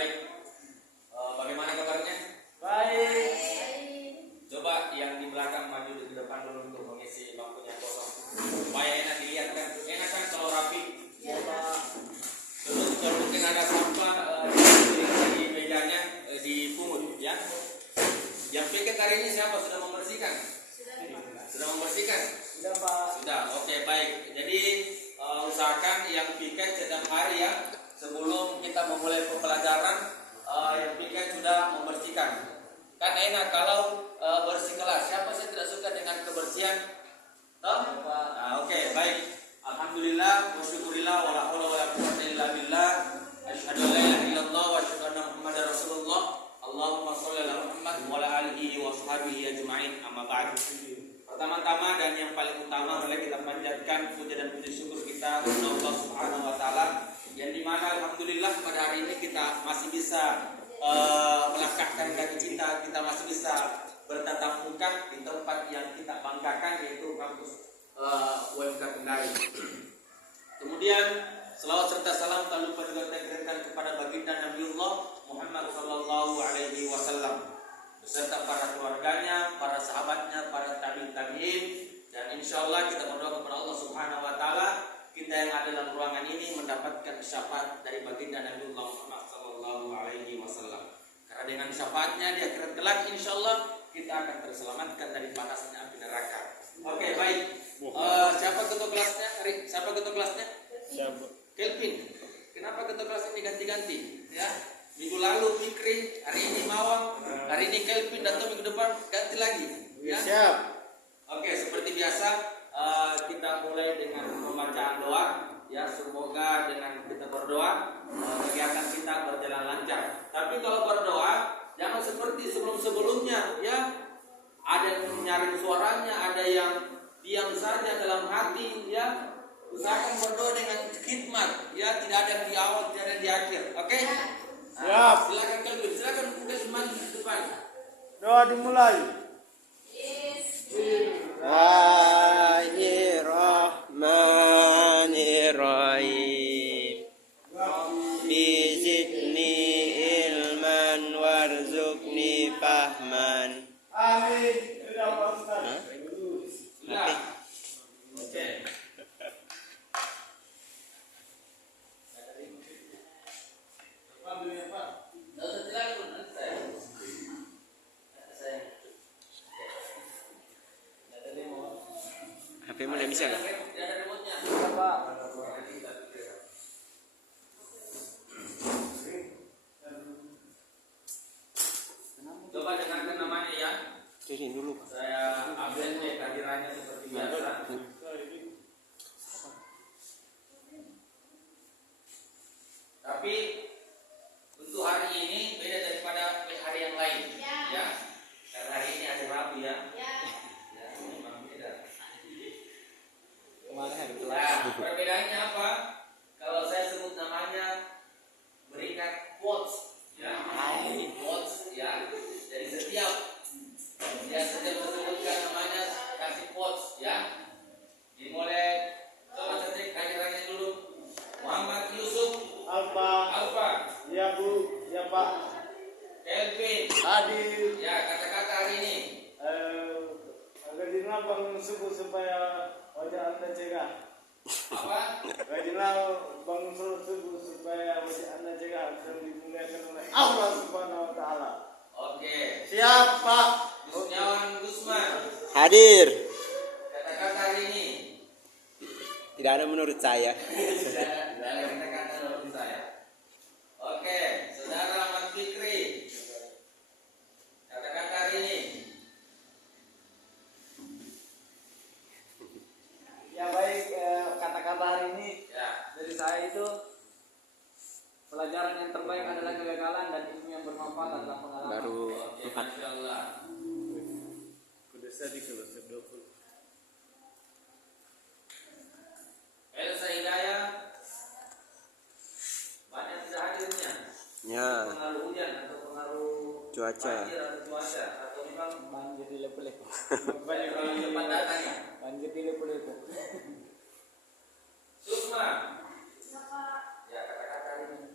baik. Bagaimana kabarnya? Baik. Coba yang di belakang maju di depan dulu untuk mengisi bangkunya kosong. Supaya enak dilihat kan. Enak kan kalau rapi. Ya, Pak. Terus kalau mungkin ada sampah di mejanya dipungut ya. Yang piket hari ini siapa sudah membersihkan? Sudah membersihkan? Sudah, Pak. Sudah. Oke, baik. Jadi usahakan yang piket setiap hari ya. Sebelum kita memulai pembelajaran, yang piket sudah membersihkan. Kan enak kalau bersih kelas. Siapa sih tidak suka dengan kebersihan? Toh? Nah, oke, baik. Alhamdulillah, wasyukurillah, wala haula wala quwwata illa billah. Asyhadu an la ilaha illallah wa asyhadu anna Muhammadar Rasulullah. Allahumma shalli ala Muhammad wa ala alihi wa sahbihi ajma'in. Amma ba'du. Pertama-tama dan yang paling utama adalah kita panjatkan puja dan puji syukur kita kepada Allah Subhanahu wa taala yang dimana alhamdulillah pada hari ini kita masih bisa melangkahkan kaki kita masih bisa bertatap muka di tempat yang kita banggakan yaitu kampus UMK Kendari. Kemudian selawat serta salam tak lupa juga kita kirimkan kepada baginda Nabiullah Muhammad sallallahu alaihi wasallam beserta para keluarganya, para sahabatnya, para tabi'in, dan insyaallah kita berdoa kepada Allah Subhanahu wa taala kita yang ada dalam ruangan ini mendapatkan syafaat dari baginda Nabiullah Muhammad sallallahu alaihi wasallam. Karena dengan syafaatnya di akhirat kelak insyaallah kita akan terselamatkan dari panasnya api neraka. Oke, baik. Siapa ketua kelasnya? Siapa ketua kelasnya? Siapa? Kelvin. Kenapa ketua kelas ini ganti-ganti? Ya. Minggu lalu Fikri, hari ini Mawang, hari ini Kelvin, dan minggu depan ganti lagi. Ya. Siap. Oke, seperti biasa kita mulai dengan pembacaan doa. Ya, semoga dengan kita berdoa kegiatan kita berjalan lancar. Tapi kalau berdoa jangan seperti sebelum-sebelumnya, ya. Ada yang nyaring suaranya, ada yang diam saja dalam hati, ya. Usahakan berdoa dengan khidmat, ya. Tidak ada yang di awal, tidak ada yang di akhir. Oke? Siap. Silakan Kelvin, silakan Kelvin di depan. Doa dimulai. Bismillahirrahmanirrahim. Bizidni ilman warzuqni fahman. Amin. Sudah, Pak Ustaz. Sudah. Oke. HP mana bisa nggak? Sudah, Pak. Coba dengarkan namanya ya. Ini dulu. Saya update kehadirannya seperti biasa. Tapi untuk hari ini beda daripada hari yang lain. Ya. Karena hari ini hari Rabu ya. Ya, memang beda. Kemarin hari Nah, perbedaannya apa? Kalau saya sebut namanya berikan quotes, ya, quotes, ya. Jadi setiap sebutkan namanya kasih quotes, ya. Dimulai coba ketik kehadirannya dulu. Muhammad Yusuf Alfa. Ya, Bu. Ya, Pak. Kelvin. Hadir. Ya, kata-kata hari ini. Rajinlah bangun subuh supaya wajah Anda cerah. Apa? Rajinlah bangun subuh supaya wajah Anda cerah dan dimuliakan oleh Allah Subhanahu wa taala. Oke. Siap, Pak. Gusniawan Gusman. Hadir. Kata-kata hari ini. Tidak ada menurut saya. Tidak ada kata-kata menurut saya. Oke, Saudara Ahmad Fikri. Kata-kata hari ini. Ya, baik. Kata-kata hari ini Ya. dari saya itu pelajaran yang terbaik adalah kegagalan dan ilmu yang bermanfaat adalah pengalaman. Baru Oke, Masya Allah. Kudu sedih kalau 20. Elsa Hidayah. Banyak tidak hadirnya. ya Pengaruh hujan atau pengaruh cuaca. banjir atau cuaca atau memang Banjir di lepo-lepo. banyak orang di depan datangnya. Banjir di lepo-lepo. Sukma. Ya, kata-kata hari ini.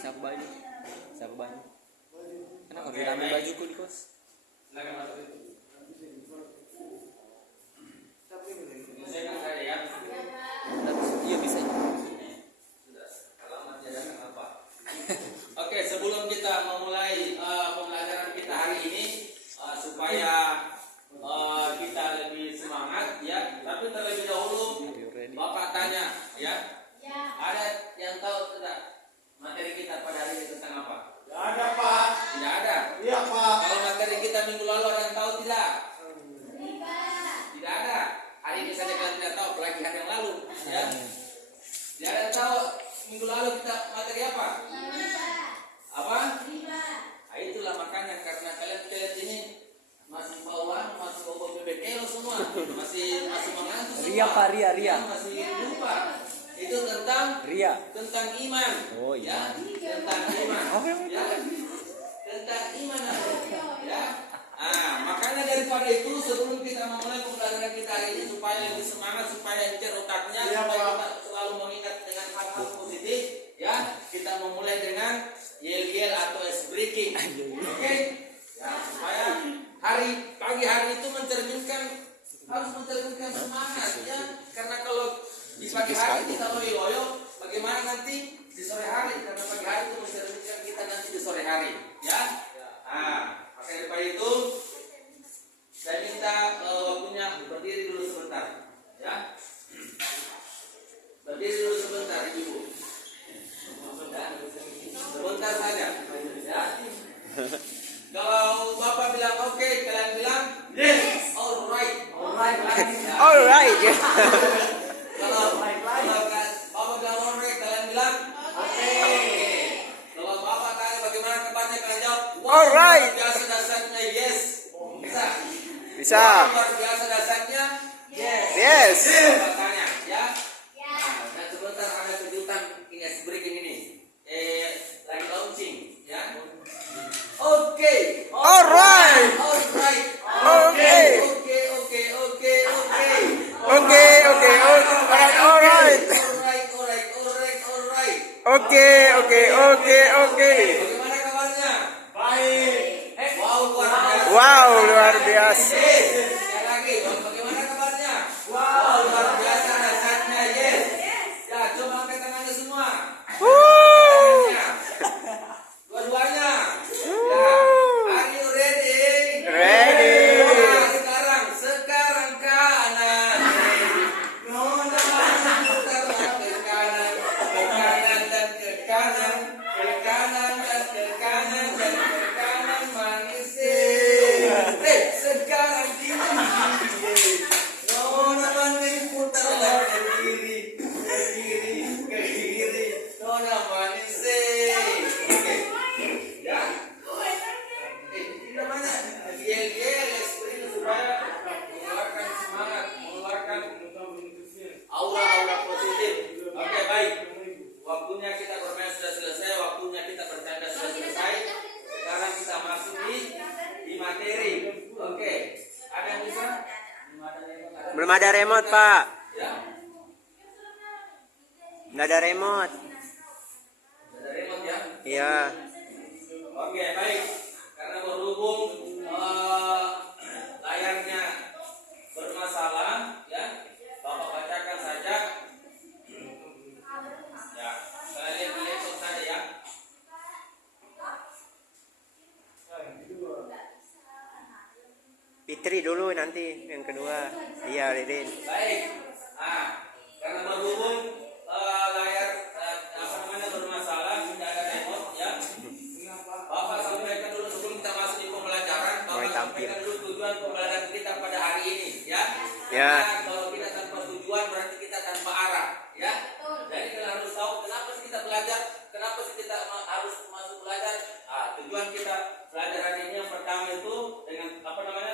Sapu baju. Sapu baju. Kenapa okay, ambil bajuku di kos? Silakan masuk. Saya kan ada ya. Iya bisa. Sudah. Alamatnya dan apa? Oke, sebelum kita memulai pembelajaran kita hari ini supaya kita lebih semangat ya, tapi terlebih dahulu Bapak tanya ya. Ada yang tahu tidak materi kita pada hari ini tentang apa? Tidak ada, Pak. Tidak ada. Iya, Pak. Kalau materi kita minggu lalu ada yang tahu tidak? Tidak ada. Hari ini saja kalian tidak tahu, apalagi hari yang lalu ya. Tidak ada yang tahu minggu lalu kita materi apa? Apa? Nah, itulah makanya karena kalian lihat ini masih bawaan, masih bawa bebek kilo semua, masih mengantuk semua. Ria Pak, Ria. Masih lupa. Itu tentang Ria. Tentang iman. Oh iya. Ya, tentang iman. Ya. Tentang iman. Ya. Makanya daripada itu sebelum kita memulai pembelajaran kita hari ini supaya lebih semangat, supaya encer otaknya, supaya kita selalu mengingat dengan hal-hal positif, ya, kita memulai dengan yel-yel atau ice breaking. Oke? Ya, supaya pagi hari itu harus mencerminkan semangat ya, karena kalau di pagi hari kita loyo, bagaimana nanti di sore hari? Karena pagi hari itu mencerminkan kita nanti di sore hari, ya. Maka daripada itu saya minta waktunya berdiri dulu sebentar, ya. Berdiri dulu sebentar, Ibu. Sebentar saja, ya. Kalau Bapak bilang oke, kalian bilang yes, alright. Alright. Kalau Bapak bilang alright, kalian bilang oke. Kalau Bapak tanya bagaimana kabarnya, kalian jawab Alright. Biasa dasarnya yes. Bisa. Luar biasa dasarnya Yes. Bapak tanya, ya. Dan sebentar ada kejutan ini breaking ini. Lagi launching, ya. Oke. Alright. Alright. Oke. Alright. Oke. Bagaimana kabarnya? Baik. Wow, luar biasa. Wow, luar biasa. Sekali lagi, bagaimana kabarnya? Wow, luar biasa dasarnya. Yes. Ya, coba angkat tangannya semua. Dua-duanya. Ya. Are you ready? Ready. Sekarang kanan. Nona putar ke kanan dan ke kanan, ke kanan dan ke kanan dan ke kanan manis. Sekarang kiri. Nona manis putarlah ke kiri, ke kiri. Nona manis. Oke. Ya. Kita mana? Yel supaya mengeluarkan semangat, mengeluarkan aura positif. Oke, baik. Waktunya kita bermain sudah selesai, waktunya kita bercanda sudah selesai. Sekarang kita masuk di materi. Oke. Ada yang bisa? Belum ada remote, Pak. Ya. Nggak ada remote. Ada remote ya? Iya. Oke, baik. Karena berhubung layarnya bermasalah, ya, Bapak bacakan saja. Ya, saya lihat di laptop saja ya. Fitri dulu nanti yang kedua. Iya, Lidin. Baik. Karena berhubung layar bermasalah, tidak ada remote, ya. Bapak sampaikan dulu sebelum kita masuk di pembelajaran. Bapak sampaikan dulu tujuan pembelajaran kita pada hari ini, ya. Ya. Karena kalau kita tanpa tujuan berarti kita tanpa arah, ya. Jadi kalian harus tahu kenapa sih kita belajar, kenapa sih kita harus masuk belajar. Tujuan kita belajar hari ini yang pertama itu dengan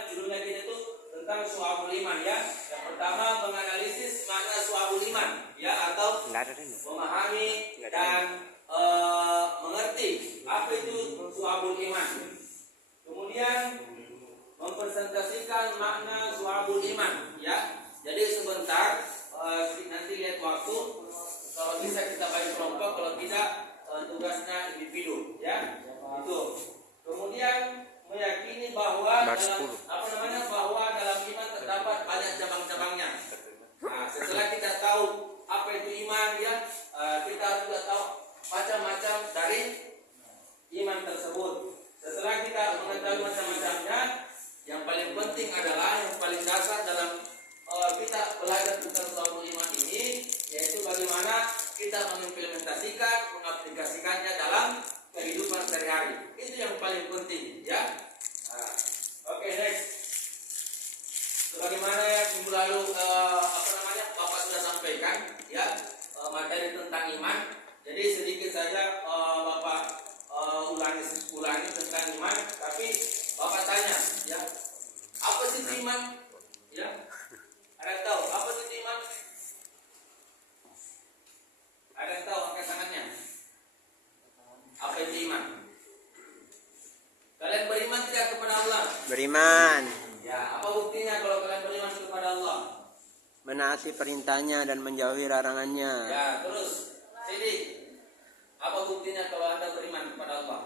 judulnya kita itu tentang su'abul iman, ya. Yang pertama menganalisis makna su'abul iman, ya, atau memahami dan mengerti apa itu su'abul iman. Kemudian mempresentasikan makna su'abul iman, ya. Jadi sebentar nanti lihat waktu, kalau bisa kita bagi kelompok, kalau tidak tugasnya individu, ya. Itu. Kemudian meyakini bahwa Bab dalam 10. bahwa dalam iman terdapat banyak cabang-cabangnya. Nah, setelah kita tahu apa itu iman, ya, kita juga tahu macam-macam dari iman tersebut. Setelah kita mengetahui macam-macamnya, yang paling penting adalah yang paling dasar dalam kita belajar tentang suatu iman ini, yaitu bagaimana kita mengimplementasikan, mengaplikasikannya dalam kehidupan sehari-hari. Itu yang paling penting, ya. Nah, oke, next. Sebagaimana yang minggu lalu Bapak sudah sampaikan, ya, materi tentang iman. Jadi sedikit saja Bapak ulangi tentang iman, tapi Bapak tanya, ya, apa sih iman? Ya, ada yang tahu apa sih iman? Ada yang tahu angkat tangannya? Apa itu iman? Kalian beriman tidak kepada Allah? Beriman, Ya, apa buktinya kalau kalian beriman kepada Allah? menaati perintahnya dan menjauhi larangannya. Ya, terus Sidi, apa buktinya kalau Anda beriman kepada Allah?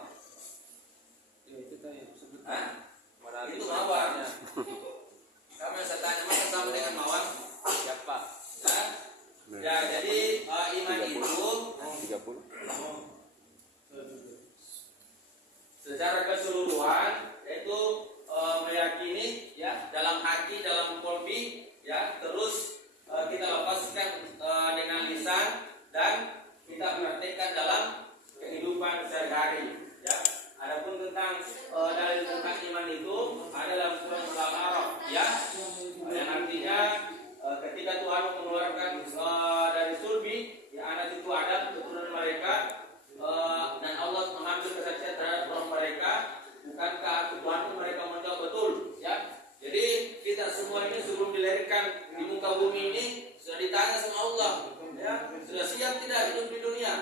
Hah? Itu mawar. Kamu yang saya tanya, masa sama dengan mawar? Siapa? Ya, jadi iman itu 30. secara keseluruhan yaitu meyakini, ya, dalam hati, dalam kolbi, ya, terus kita lepaskan dengan lisan dan kita praktekkan dalam kehidupan sehari-hari, ya. Adapun tentang dalil tentang iman itu ada dalam surah Al-A'raf, ya, yang artinya ketika Tuhan mengeluarkan dari surbi, ya, anak itu ada keturunan mereka, dan Allah mengambil kesaksian terhadap orang mereka, bukankah Tuhan mereka menjawab betul, ya. Jadi kita semua ini sebelum dilahirkan di muka bumi ini sudah ditanya sama Allah, ya, sudah siap tidak hidup di dunia,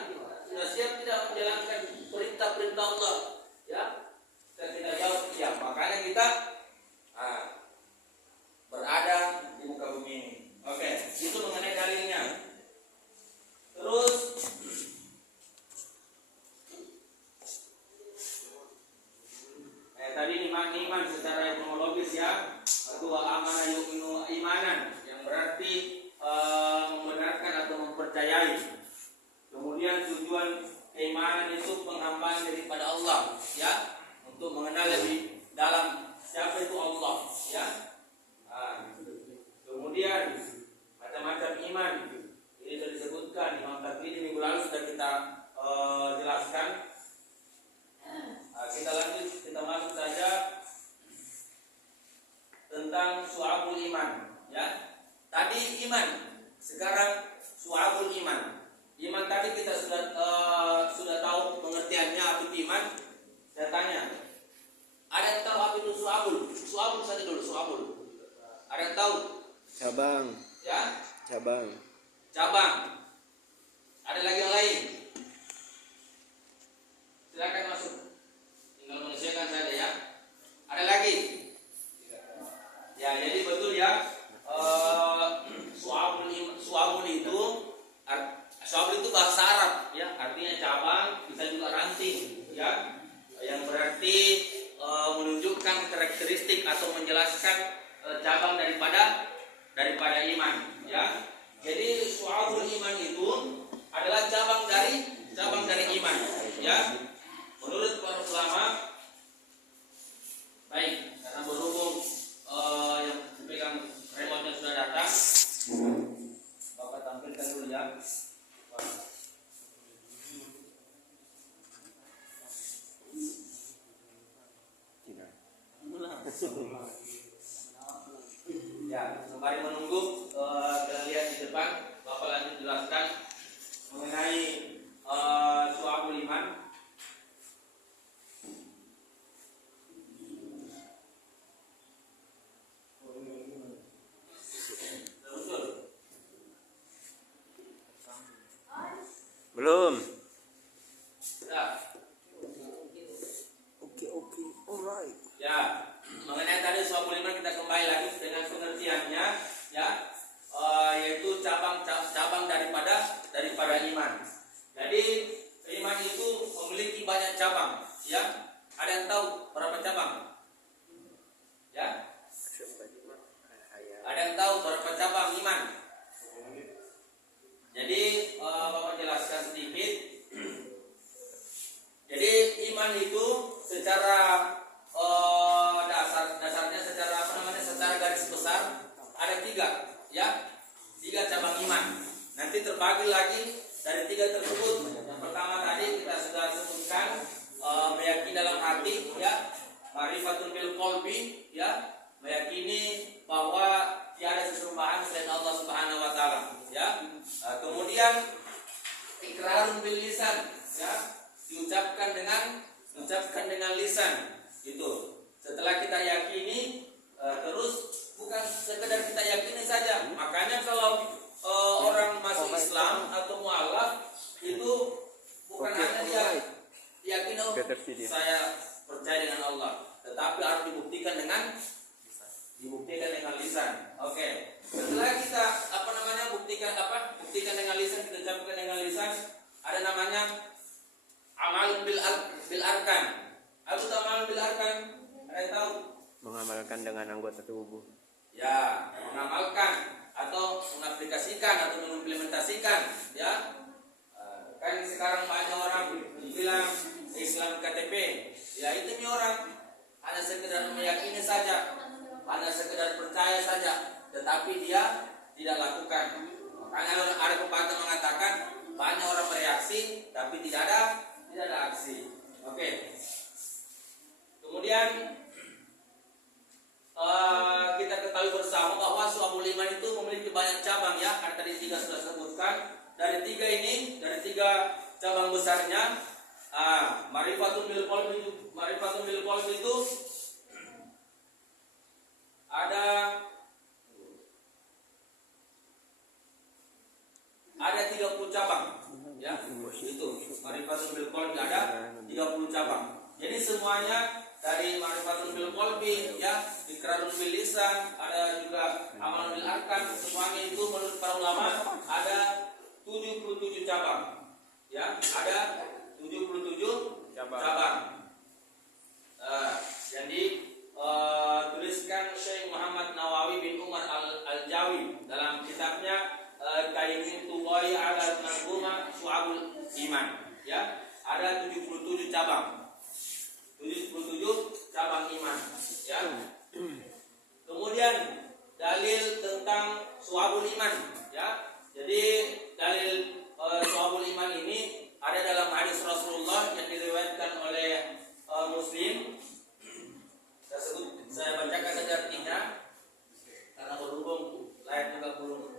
sudah siap tidak menjalankan perintah-perintah Allah, ya. Dan kita jawab siap, makanya kita berada di muka bumi ini. Oke, itu mengenai dalilnya. Terus tadi iman secara etimologis, ya, dua amana yu'minu imanan, yang berarti membenarkan atau mempercayai. Kemudian tujuan keimanan itu penghambaan daripada Allah, ya, untuk mengenal lebih dalam siapa itu Allah, ya. Kemudian macam-macam iman ini sudah disebutkan Imam Tabrani minggu lalu sudah kita jelaskan. Kita lanjut, kita masuk saja tentang su'abul iman, ya. Tadi iman, sekarang su'abul iman. Iman tadi kita sudah tahu pengertiannya apa itu iman. Saya tanya, ada yang tahu apa itu su'abul? Su'abul saja dulu, su'abul. Ada yang tahu? Cabang, Ya, cabang. cabang. Ada lagi yang lain? Silakan masuk. Tinggal menyesuaikan saja, ya. Ada lagi? Ya, jadi betul, ya. Su'abul itu bahasa Arab, ya, artinya cabang, bisa juga ranting, ya, yang berarti menunjukkan karakteristik atau menjelaskan cabang daripada iman, ya. Jadi su'abul iman itu adalah cabang dari iman, ya. Menurut para ulama, baik, karena berhubung yang pegang remote sudah datang, Bapak tampilkan dulu, ya. Ya, sembari menunggu kita lihat di depan, Bapak lanjut jelaskan mengenai su'abul iman. Belum. Ya. Oke, alright. Ya, mengenai tadi su'abul iman kita kembali lagi dengan pengertiannya, ya. banyak cabang, ya. Ada yang tahu berapa cabang? Ya. Ada yang tahu berapa cabang iman? Jadi Bapak jelaskan sedikit. Jadi iman itu secara dasarnya secara apa namanya, secara garis besar ada 3, ya, 3 cabang iman. Nanti terbagi lagi dari 3 tersebut. Yang pertama tadi kita sudah sebutkan, meyakini dalam hati, ya, ma'rifatun bil qalbi, ya, meyakini bahwa tiada sesembahan selain Allah Subhanahu wa taala, ya. Kemudian ikrarun bil lisan, ya, diucapkan dengan lisan. Itu. Setelah kita yakini, terus bukan sekedar kita yakini saja. Makanya kalau orang masuk Islam atau mualaf itu bukan hanya dia yakini, oh, saya percaya dengan Allah, tetapi harus dibuktikan dengan lisan. Oke. Setelah kita buktikan dengan lisan, kita ucapkan dengan lisan, ada namanya amalun bil arkan. Apa itu amalun bil arkan? Ada yang tahu? Mengamalkan dengan anggota tubuh. Ya, mengamalkan atau mengaplikasikan atau mengimplementasikan, ya. Kan sekarang banyak orang bilang Islam KTP, ya itu nih orang hanya sekedar meyakini saja, hanya sekedar percaya saja, tetapi dia tidak lakukan. Makanya ada pepatah mengatakan banyak orang bereaksi tapi tidak ada aksi. Oke. Kemudian kita ketahui bersama bahwa Syu'abul Iman itu memiliki banyak cabang, ya. Kan tadi 3 sudah sebutkan. Dari 3 cabang besarnya, ma'rifatun bil qalbi itu ada 30 cabang, ya. Itu ma'rifatun bil qalbi ada 30 cabang. Jadi semuanya dari ma'rifatun bil qalbi, ya, ikrarun bil lisan, ada juga amalun bil arkan, semuanya itu menurut para ulama ada 77 cabang, ya, ada 77 cabang. Jadi tuliskan Syekh Muhammad Nawawi bin Umar al-Jawi dalam kitabnya Kaimitullahi ala Manzuma Syu'abul Iman, ya, ada 77 cabang. 77 cabang iman, ya. Kemudian dalil tentang Syu'abul Iman, ya. Jadi dalil Syu'abul Iman ini ada dalam hadis Rasulullah yang diriwayatkan oleh Muslim. Saya bacakan saja artinya karena berhubung layar juga belum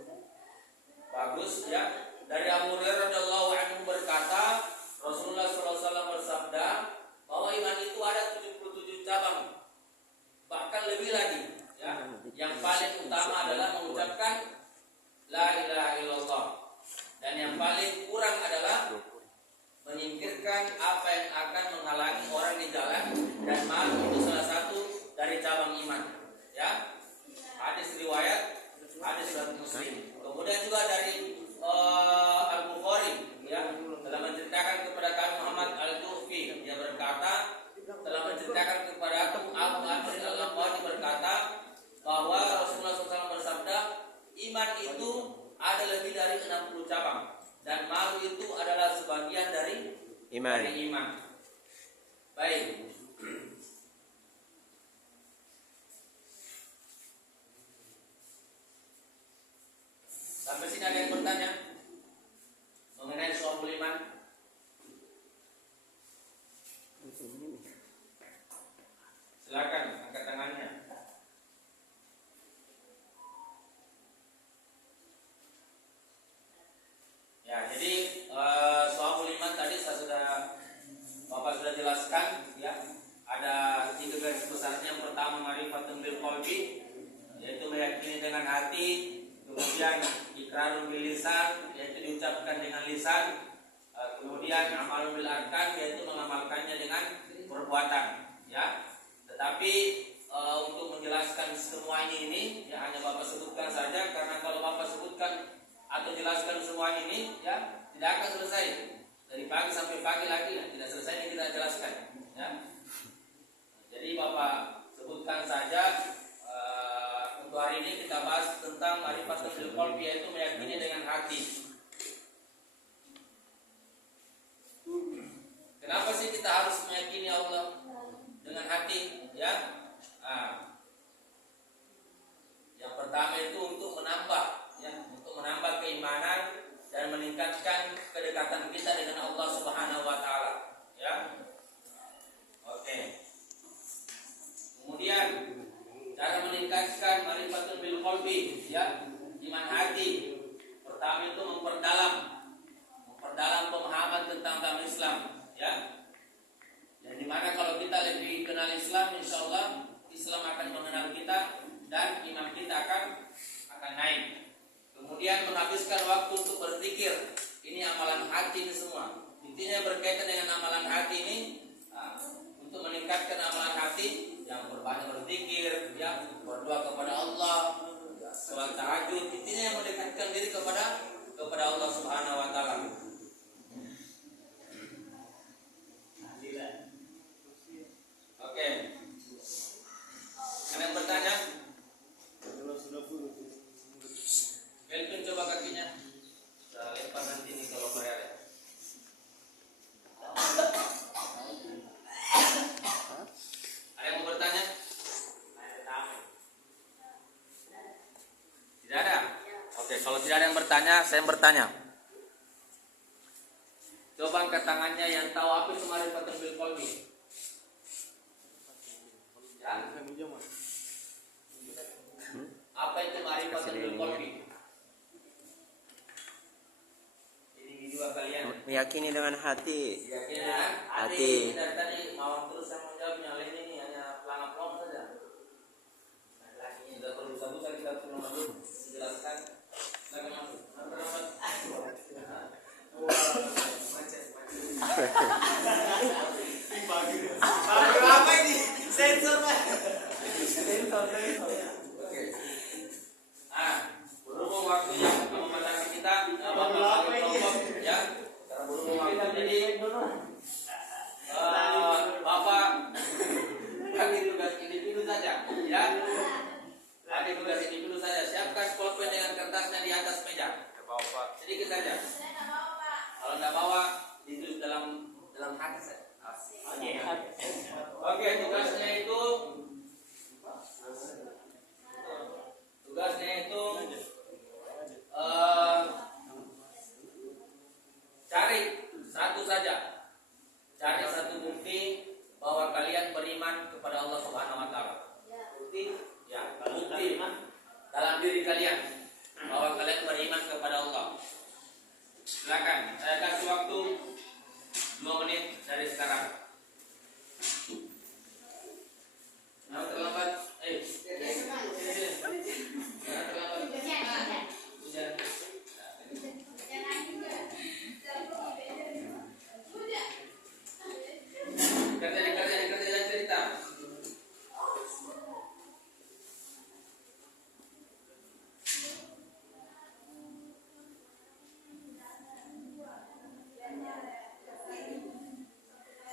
bagus, ya. Dari Abu Hurairah radhiyallahu anhu berkata, Rasulullah SAW bersabda bahwa iman itu ada 77 cabang, bahkan lebih lagi, ya. Yang paling utama adalah mengucapkan la ilaha illallah, dan yang paling kurang adalah menyingkirkan apa yang akan menghalangi orang di jalan, dan malu itu salah satu dari cabang iman, ya. Hadis riwayat Muslim. Kemudian juga dari Al-Bukhari, ya, telah menceritakan kepada kami Muhammad Al-Jufi, dia berkata, telah menceritakan kepada aku Abu Amr Al-Aqadi berkata bahwa Rasulullah SAW bersabda, iman itu ada lebih dari 60 cabang, dan malu itu adalah sebagian dari iman. Baik. Sampai sini ada yang bertanya mengenai Syu'abul Iman? Silakan angkat tangannya. Ya, jadi Syu'abul Iman tadi Bapak sudah jelaskan, ya. Ada 3 garis besarnya. Yang pertama ma'rifatun bil qalbi, yaitu meyakini dengan hati. Kemudian ikrarun bil lisan, yaitu diucapkan dengan lisan. Kemudian amalun bil arkan, yaitu mengamalkannya dengan perbuatan, ya. Tetapi untuk menjelaskan semua ini, ya, hanya Bapak sebutkan saja, karena kalau Bapak sebutkan atau jelaskan semua ini, ya, tidak akan selesai. dari pagi sampai pagi lagi ya, tidak selesai ini kita jelaskan ya. Jadi Bapak sebutkan saja untuk hari ini kita bahas tentang ma'rifatul bil qalbi, yaitu meyakini dengan hati. Kenapa sih kita harus meyakini Allah dengan hati ya? Yang pertama itu untuk menambah ya, untuk menambah keimanan dan meningkatkan kedekatan kita dengan Allah Subhanahu wa taala ya. Oke. Kemudian cara meningkatkan ma'rifatul bil qalbi ya, iman hati. Pertama itu memperdalam pemahaman tentang agama Islam ya. Yang dimana kalau kita lebih kenal Islam, insya Allah Islam akan mengenal kita dan iman kita akan naik. Kemudian menghabiskan waktu untuk berzikir. Ini amalan hati ini semua. Intinya berkaitan dengan amalan hati ini. Untuk meningkatkan amalan hati, yang berbanyak berzikir, yang berdoa kepada Allah, sholat tahajud, intinya yang mendekatkan diri kepada Allah Subhanahu wa taala. Oke. Ada yang bertanya? Kelvin coba kakinya. Saya lempar nanti nih kalau saya ada. Ada yang mau bertanya? Tidak ada? Oke, kalau tidak ada yang bertanya, saya bertanya. Coba angkat tangannya yang tahu apa itu ma'rifatul bil qalbi. Ya. Apa itu ma'rifatul bil qalbi? Ini dua kalian. Meyakini dengan hati. Meyakini dengan hati. Dari tadi mau terus saya menjawabnya, lain ini hanya pelangap-pelangap saja. Ini tidak perlu susah-susah, kita perlu masuk dijelaskan. Silakan masuk. Apa ini? Sensor Pak. Oke. Berhubung waktunya membatasi kita, Bapak ya. Berhubung waktu jadi Bapak bagi tugas individu saja, ya. Bagi tugas individu saja. Siapkan pulpen dengan kertasnya di atas meja. Sedikit saja. Kalau tidak bawa, ditulis dalam hati saja. Oke, tugasnya itu cari satu saja. Cari satu bukti bahwa kalian beriman kepada Allah Subhanahu wa taala. Bukti dalam diri kalian bahwa kalian beriman kepada Allah. Silakan, saya kasih waktu 2 menit dari sekarang. Jangan terlambat. Jangan terlambat. Kerja cerita.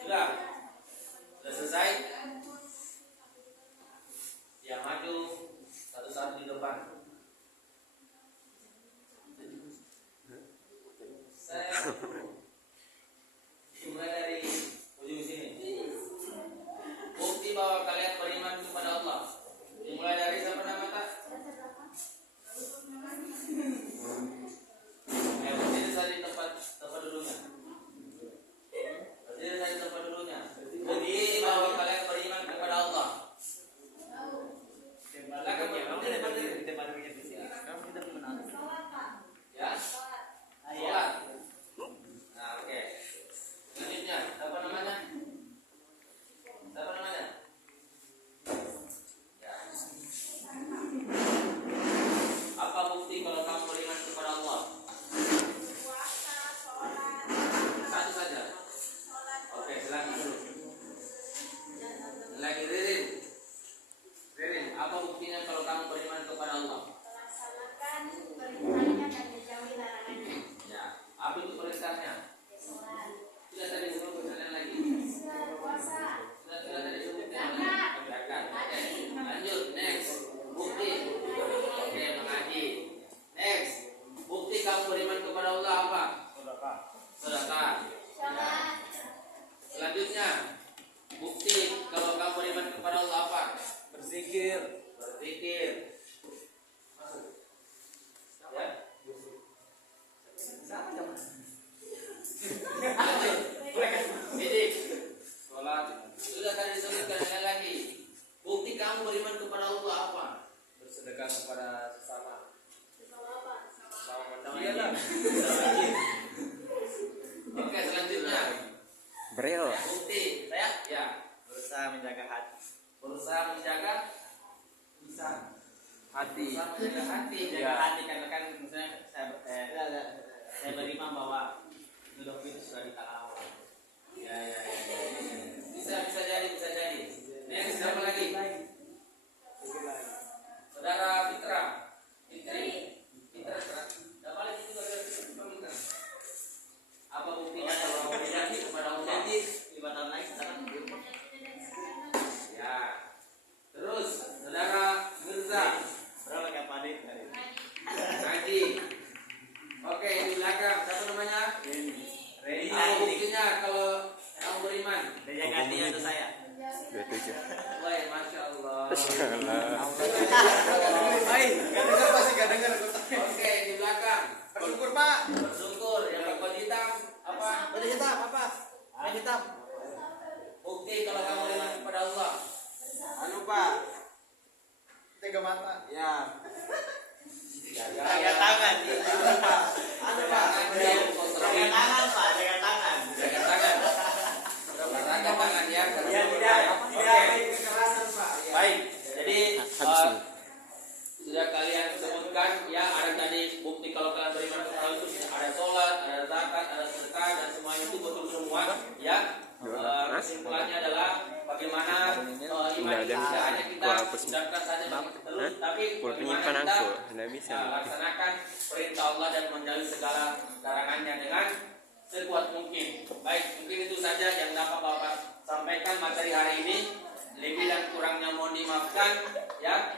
Sudah selesai. Yang maju satu-satu di depan. Saya mulai dari ujung sini. Bukti bahwa kalian beriman kepada Allah. Dimulai dari siapa nama tak? Berdiri saja di tempat duduknya. Berdiri saja di tempat duduknya. Bukti bahwa kalian beriman kepada Allah. Silakan ya, kamu tidak berdiri di tempat duduknya. Kamu tidak menang. Ya. Sholat. Nah, oke. Selanjutnya, apa namanya? Siapa namanya? Ya. Apa bukti kalau kamu beriman kepada Allah? Satu saja. Oke, silakan dulu. Lagi Ririn. Ririn, apa buktinya kalau kamu beriman kepada Allah? Melaksanakan perintahnya dan menjauhi larangannya. Ya. Apa itu perintahnya? Sholat. berpikir. Masuk. Ya. Jadi, sholat. Sudah tadi disebutkan sekali lagi. Bukti kamu beriman kepada Allah apa? Bersedekah kepada sesama. Sama mendamaikan. Oke, selanjutnya. Bril. Bukti, saya ya. Berusaha menjaga hati. Berusaha menjaga lisan. Hati. Berusaha menjaga hati. Jaga hati karena kan misalnya saya beriman bahwa jodoh itu sudah di tangan Allah. Ya. Bisa jadi. Next, siapa lagi? Saudara Fitra. Fitra. Siapa lagi juga dari Fitra? Apa buktinya kalau berjanji kepada Allah? Jadi 5 tahun lagi sekarang di rumah. Ya. Terus, saudara Mirza. Berapa kayak Pak Ade? Haji. Oke, di belakang. Siapa namanya? Reni. Apa buktinya kalau kamu beriman? Dia gantinya untuk saya. 27. Wah, Masya Allah. Baik, gak dengar. Oke, di belakang. Bersyukur Pak. Bersyukur. Yang baju hitam apa? Baju hitam apa? Baju hitam. Bukti kalau kamu beriman kepada Allah. Anu Pak. 3 mata. Ya. Jaga tangan. Anu Pak. Jaga tangan Pak. Jaga tangan. Jaga tangan. Jaga tangan ya. Ya tidak. Oke. Kekerasan Pak. Baik. Jadi Habis ini. sudah kalian sebutkan ya, ada tadi bukti kalau kalian beriman kepada Allah itu ada sholat, ada zakat, ada sedekah, dan semuanya itu betul semua ya. Kesimpulannya adalah bagaimana iman itu tidak hanya kita ucapkan saja terus, tapi bagaimana kita Nggak bisa. laksanakan perintah Allah dan menjalani segala larangannya dengan sekuat mungkin. Baik, mungkin itu saja yang dapat Bapak sampaikan materi hari ini. Lebih dan kurangnya mohon dimaafkan ya.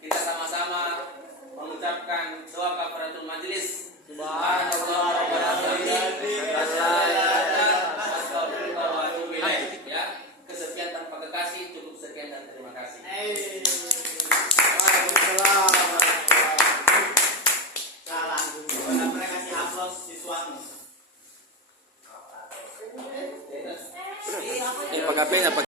Kita sama-sama mengucapkan doa kafaratul majelis. Subhanallah wa bihamdihi astaghfirullah wa atubu ilaih. Ya, kesekian tanpa kekasih, cukup sekian dan terima kasih. Waalaikumsalam. Salah. Mana pernah kasih aplaus siswamu? Pag-api na